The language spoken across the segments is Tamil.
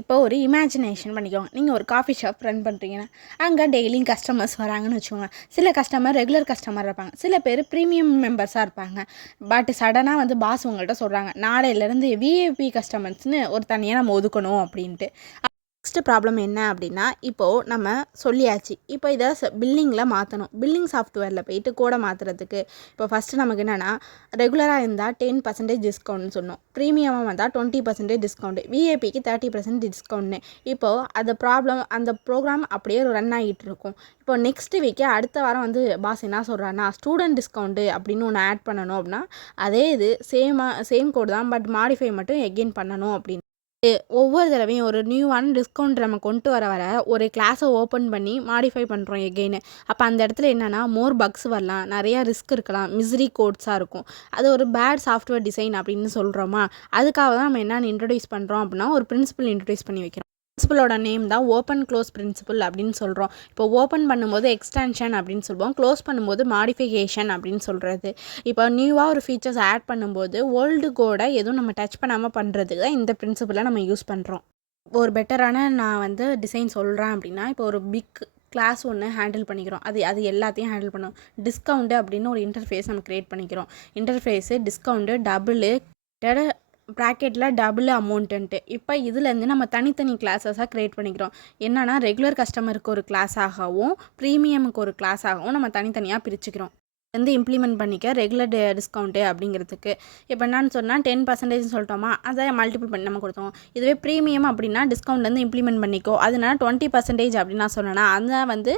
இப்போ ஒரு இமேஜினேஷன் பண்ணிக்கோங்க. நீங்கள் ஒரு காஃபி ஷாப் ரன் பண்ணுறீங்கன்னா, அங்கே டெய்லியும் கஸ்டமர்ஸ் வராங்கன்னு வச்சுக்கோங்க. சில கஸ்டமர் ரெகுலர் கஸ்டமர் இருப்பாங்க. சில பேர் ப்ரீமியம் மெம்பர்ஸாக இருப்பாங்க. பட் சடனாக வந்து பாஸ் உங்கள்கிட்ட சொல்கிறாங்க, நாளையிலேருந்து விஐபி கஸ்டமர்ஸ்னு ஒரு தனியாக நம்ம ஒதுக்கணும் அப்படின்ட்டு. நெக்ஸ்ட் ப்ராப்ளம் என்ன அப்படின்னா, இப்போது நம்ம சொல்லியாச்சு. இப்போ இதை பில்லிங்கில் மாற்றணும். பில்லிங் சாஃப்ட்வேரில் போயிட்டு கோடை மாற்றுறதுக்கு இப்போ ஃபஸ்ட்டு நமக்கு என்னென்னா, ரெகுலராக இருந்தால் 10% டிஸ்கவுண்ட்னு சொன்னோம். ப்ரீமியமாக வந்தால் 20% டிஸ்கவுண்ட், விஏபிக்கு 30% டிஸ்கவுண்ட்னு. இப்போது அந்த ப்ரோக்ராம் அப்படியே ரன் ஆகிட்டு இருக்கும். இப்போ நெக்ஸ்ட் வீக்கே அடுத்த வாரம் வந்து பாஸ் என்ன சொல்கிறான்னா, ஸ்டூடெண்ட் டிஸ்கவுண்ட்டு அப்படின்னு ஒன்று ஆட் பண்ணணும் அப்படின்னா, அதே இது சேம் கோடு தான், பட் மாடிஃபை மட்டும் எகெயின் பண்ணணும் அப்படின்னு. ஒவ்வொரு தடவையும் ஒரு நியூவான டிஸ்கவுண்ட் நம்ம கொண்டு வர ஒரு கிளாஸை ஓப்பன் பண்ணி மாடிஃபை பண்ணுறோம் எகெயின். அப்போ அந்த இடத்துல என்னென்னா மோர் பக்ஸ் வரலாம், நிறையா ரிஸ்க் இருக்கலாம், மிஸ்ரி கோட்ஸாக இருக்கும். அது ஒரு பேட் சாஃப்ட்வேர் டிசைன் அப்படின்னு சொல்கிறோமா, அதுக்காக தான் நம்ம என்னென்னு இன்ட்ரடியூஸ் பண்ணுறோம் அப்படின்னா, ஒரு பிரின்சிபல் இன்ட்ரடியூஸ் பண்ணி வைக்கிறோம். பிரின்சிபலோட நேம் தான் ஓப்பன் க்ளோஸ் பிரின்சிபல் அப்படின்னு சொல்கிறோம். இப்போ ஓப்பன் பண்ணும்போது எக்ஸ்டென்ஷன் அப்படின்னு சொல்லுவோம், க்ளோஸ் பண்ணும்போது மாடிஃபிகேஷன் அப்படின்னு சொல்கிறது. இப்போ நியூவாக ஒரு ஃபீச்சர்ஸ் ஆட் பண்ணும்போது ஓல்டு கோடை எதுவும் நம்ம டச் பண்ணாமல் பண்ணுறதுக்கு தான் இந்த பிரின்சிபலை நம்ம யூஸ் பண்ணுறோம். ஒரு பெட்டரான நான் வந்து டிசைன் சொல்கிறேன் அப்படின்னா, இப்போ ஒரு பிக் கிளாஸ் ஒன்று ஹேண்டில் பண்ணிக்கிறோம். அது எல்லாத்தையும் ஹேண்டில் பண்ணும். டிஸ்கவுண்ட்டு அப்படின்னு ஒரு இன்டர்ஃபேஸ் நம்ம க்ரியேட் பண்ணிக்கிறோம். இன்டர்ஃபேஸு டிஸ்கவுண்ட்டு டபுளு ப்ராக்கெட்டில் டபுள் அமௌண்ட்டுன்ட்டு. இப்போ இதுலேருந்து நம்ம தனித்தனி கிளாஸஸாக க்ரியேட் பண்ணிக்கிறோம். என்னென்னா ரெகுலர் கஸ்டமருக்கு ஒரு கிளாஸாகவும் ப்ரீமியமுக்கு ஒரு கிளாஸாகவும் நம்ம தனித்தனியாக பிரிச்சுக்கிறோம். வந்து இம்ப்ளிமெண்ட் பண்ணிக்க ரெகுலர் டிஸ்கவுண்ட்டு அப்படிங்கிறதுக்கு. இப்போ என்னான்னு சொன்னால் 10% சொல்லிட்டோமா, அதை மல்டிபிள் பண்ணி நம்ம கொடுத்தோம். இதுவே ப்ரீமியம் அப்படின்னா டிஸ்கவுண்ட் இம்ப்ளிமெண்ட் பண்ணிக்கோ, அதனால 20% அப்படின்னு நான் சொன்னேன்னா அதை வந்து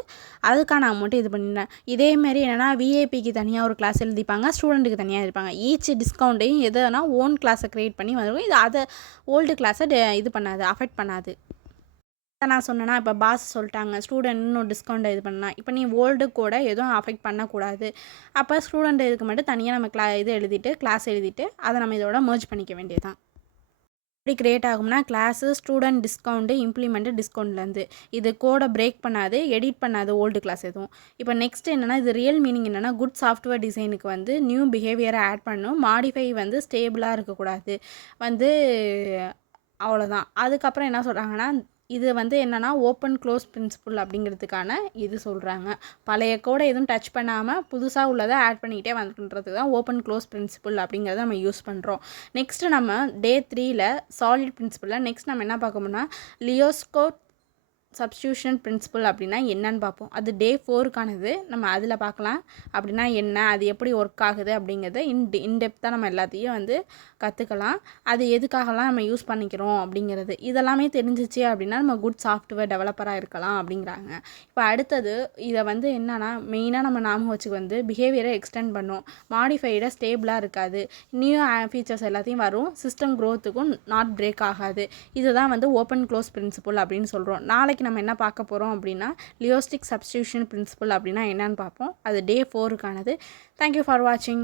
அதுக்கான அமௌண்ட்டு இது பண்ணிடுறேன். இதேமாரி என்னென்னா விஏபிக்கு தனியாக ஒரு கிளாஸ் எழுதிப்பாங்க, ஸ்டூடெண்ட்டுக்கு தனியாக இருப்பாங்க. ஈச் டிஸ்கவுண்ட்டையும் எதுனா ஓன் கிளாஸை க்ரியேட் பண்ணி வந்துடும். இது அதை ஓல்டு கிளாஸை இது பண்ணாது, அஃபெக்ட் பண்ணாது. நான் சொன்னேன்னா, இப்போ பாஸ் சொல்லிட்டாங்க ஸ்டூடெண்ட்னு டிஸ்கவுண்ட் இது பண்ணலாம். இப்போ நீ ஓல்டு கூட எதுவும் அஃபெக்ட் பண்ணக்கூடாது. அப்போ ஸ்டூடெண்ட் இதுக்கு மட்டும் தனியாக நம்ம இது எழுதிட்டு கிளாஸ் எழுதிட்டு அதை நம்ம இதோட மெர்ஜ் பண்ணிக்க வேண்டியது தான். எப்படி கிரியேட் ஆகும்னா, கிளாஸு ஸ்டூடெண்ட் டிஸ்கவுண்ட்டு இம்ப்ளிமெண்ட்டு டிஸ்கவுண்ட்லேருந்து இது கோடை பிரேக் பண்ணாது, எடிட் பண்ணாது ஓல்டு கிளாஸ் எதுவும். இப்போ நெக்ஸ்ட் என்னென்னா, இது ரியல் மீனிங் என்னென்னா, குட் சாஃப்ட்வேர் டிசைனுக்கு வந்து நியூ பிஹேவியரை ஆட் பண்ணணும். மாடிஃபை வந்து ஸ்டேபிளாக இருக்கக்கூடாது. வந்து அவ்வளோதான். அதுக்கப்புறம் என்ன சொல்கிறாங்கன்னா, இது வந்து என்னென்னா ஓப்பன் க்ளோஸ் பிரின்சிபல் அப்படிங்கிறதுக்கான இது சொல்கிறாங்க. பழைய கோடை எதுவும் டச் பண்ணாமல் புதுசாக உள்ளதை ஆட் பண்ணிக்கிட்டே வந்துன்றதுக்கு தான் ஓப்பன் க்ளோஸ் பிரின்சிபல் அப்படிங்கிறத நம்ம யூஸ் பண்ணுறோம். நெக்ஸ்ட்டு நம்ம டே 3ல் சாலிட் பிரின்சிபலில் நெக்ஸ்ட் நம்ம என்ன பார்க்கணும்னா, லியோஸ்கோ சப்ஸ்டியூஷன் பிரின்சிபல் அப்படின்னா என்னன்னு பார்ப்போம். அது டே 4க்கானது. நம்ம அதில் பார்க்கலாம் அப்படின்னா என்ன, அது எப்படி ஒர்க் ஆகுது அப்படிங்கிறத இன்டெப்த்தாக நம்ம எல்லாத்தையும் வந்து கற்றுக்கலாம். அது எதுக்காகலாம் நம்ம யூஸ் பண்ணிக்கிறோம் அப்படிங்கிறது இதெல்லாமே தெரிஞ்சிச்சு அப்படின்னா நம்ம குட் சாஃப்ட்வேர் டெவலப்பராக இருக்கலாம் அப்படிங்கிறாங்க. இப்போ அடுத்தது இதை வந்து என்னென்னா மெயினாக நம்ம ஞாபகம் வச்சுக்க வந்து பிஹேவியரை எக்ஸ்டெண்ட் பண்ணும், மாடிஃபைடாக ஸ்டேபிளாக இருக்காது, நியூ ஃபீச்சர்ஸ் எல்லாத்தையும் வரும், சிஸ்டம் க்ரோத்துக்கும் நாட் பிரேக் ஆகாது. இதுதான் வந்து ஓப்பன் க்ளோஸ் பிரின்சிபல் அப்படின்னு சொல்கிறோம். நாளைக்கு நம்ம என்ன பார்க்க போகிறோம் அப்படின்னா, லியோஸ்டிக் சப்ஸ்டியூஷன் பிரின்சிபல் அப்படின்னா என்னன்னு பார்ப்போம். அது டே 4க்கானது. தேங்க்யூ ஃபார் வாட்சிங்.